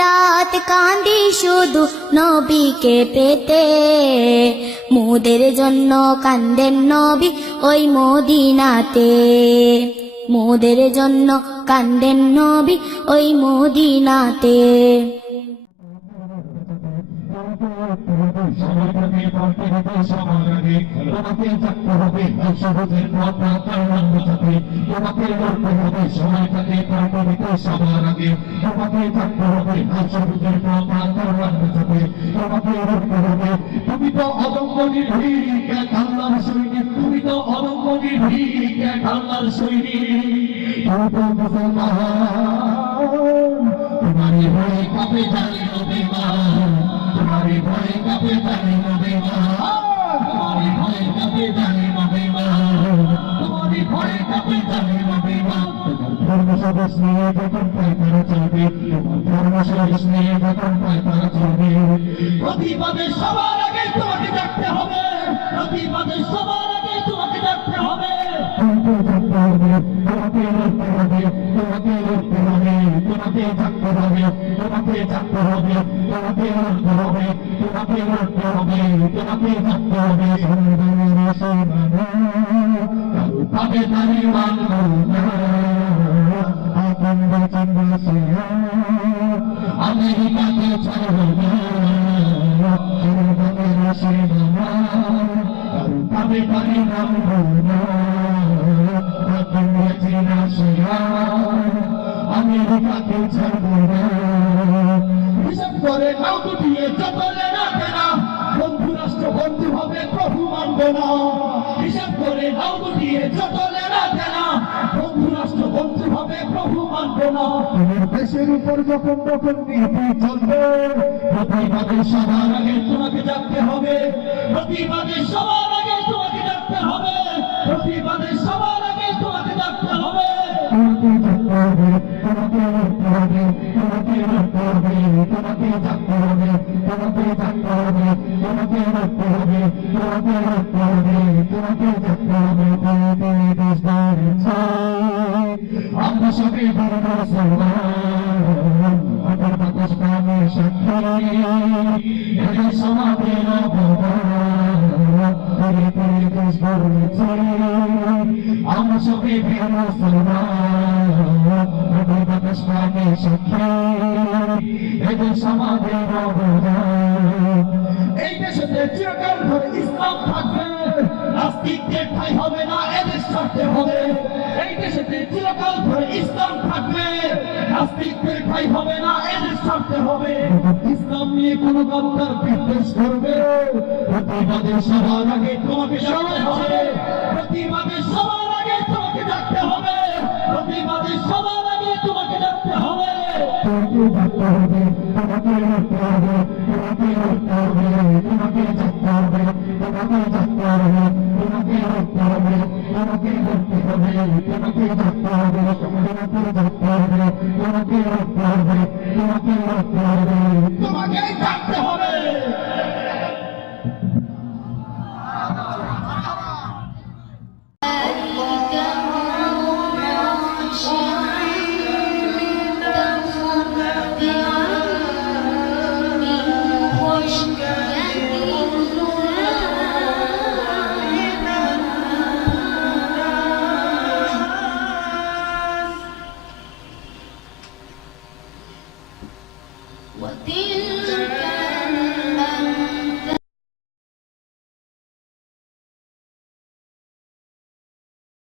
রাত কাঁদি শুধু নবীকে পেতে, মোদের জন্য কান্দেন নবী ওই মদিনাতে, মোদের জন্য কান্দেন নবী ওই মদিনাতে। সবাইকে পড়তে হবে সবার আগে, তোমাকে থাকতে হবে সহজের কথা কারণ বোঝাতে, তোমাকে লড়তে হবে সময়টাকে পড়তে হবে সবার আগে, তোমাকে থাকতে হবে সহজের কথা কারণ বোঝাতে, তোমাকে লড়তে হবে। তুমি তো অদম্য নির্ভীক এক আল্লাহর সৈনিক, তুমি তো অদম্য নির্ভীক এক আল্লাহর সৈনিক, তুমি তো মুসলমান, তোমারই ভয়ে কাঁপে জানি নবীমান, তোমারই ভয়ে কাঁপে জানি নবীমান, তোমারই ভয়ে কাঁপে জানি নবীমান, তোমারই ভয়ে কাঁপে জানি নবীমান। ধর্মসদস্য নিয়ে যখন পায়তারা চলবে, ধর্মসদস্য নিয়ে যখন পায়তারা চলবে, প্রতিবাদে সবার আগে তোমাকে ডাকতে হবে, প্রতিবাদে সবার আগে তোমাকে ডাকতে হবে, তোমাকে ডাকতে হবে, তোমাকে লড়তে হবে, তোমাকে লড়তে হবে, তোমাকে ডাকতে হবে, তোমাকে ডাকতে হবে, তোমাকে লড়তে হবে, তোমাকে লড়তে হবে, তোমাকে ডাকতে হবে। সংগ্রামের সীমানা কারো পাবে তারি মানব না, আনন্দ চন্দ্র সিংহ আমেরিকাকে ছাড়ব না, সংগ্রামের সীমানা কারো পাবে তারি মানব না, আমেরিকাকে ছাড়ব না। হিসাব করে নাও দুটিয়ে চলে না কেনা, বন্ধু রাষ্ট্র বন্ধু হবে প্রভু মানবে না, হিসাব করে নাও দুটিয়ে চলে না কেনা, বন্ধু রাষ্ট্র বন্ধু হবে প্রভু মানবে না। তোমার দেশের উপর যখন তখন নীতি চলবে, প্রতিবাদে সবার আগে তোমাকে ডাকতে হবে, প্রতিবাদে সবার আগে তোমাকে ডাকতে হবে, প্রতিবাদে সবার আগে তোমাকে ডাকতে হবে, তোমাকে ডাকতে হবে, তোমাকে ডাকতে হবে, তোমাকে ডাকতে হবে, তোমাকে ডাকতে হবে, তোমাকে ডাকতে হবে, তোমাকে ডাকতে হবে, তোমাকে ডাকতে হবে, তোমাকে ডাকতে হবে। আমরা সবাই বড় মুসলমান, আমার বাতাস প্রাণের সাক্ষী, এদের সমাজের অবদান, দেশ গড়েছে। আমরা সবাই বীর মুসলমান, আমার বাতাস প্রাণের সাক্ষী, এদের সমাজের অবদান। এই দেশেতে চিরকাল ধরে ইসলাম থাকবে, নাস্তিকদের ঠাঁই হবে না, এদের ছাড়তে হবে। এই দেশেতে চিরকাল ধরে ইসলাম থাকবে, নাস্তিকদের ঠাঁই হবে না, এদের ছাড়তে হবে। ইসলাম নিয়ে কোন গদ্দার বিদ্বেষ করবে, প্রতিবাদে সবার আগে তোমাকে ডাকতে হবে, প্রতিবাদে সবার আগে তোমাকে ডাকতে হবে, প্রতিবাদে সবার আগে তোমাকে ডাকতে হবে, তোমাকে ডাকতে হবে, তোমাকে ডাকতে হবে, তোমাকে ডাকতে হবে, তোমাকে ডাকতে হবে, তোমাকে ডাকতে হবে, তোমাকে ডাকতে হবে, তোমাকে ডাকতে হবে, তোমাকে ডাকতে হবে, তোমাকে ডাকতে হবে, তোমাকে ডাকতে হবে, তোমাকে ডাকতে হবে, তোমাকে ডাকতে হবে। وتلك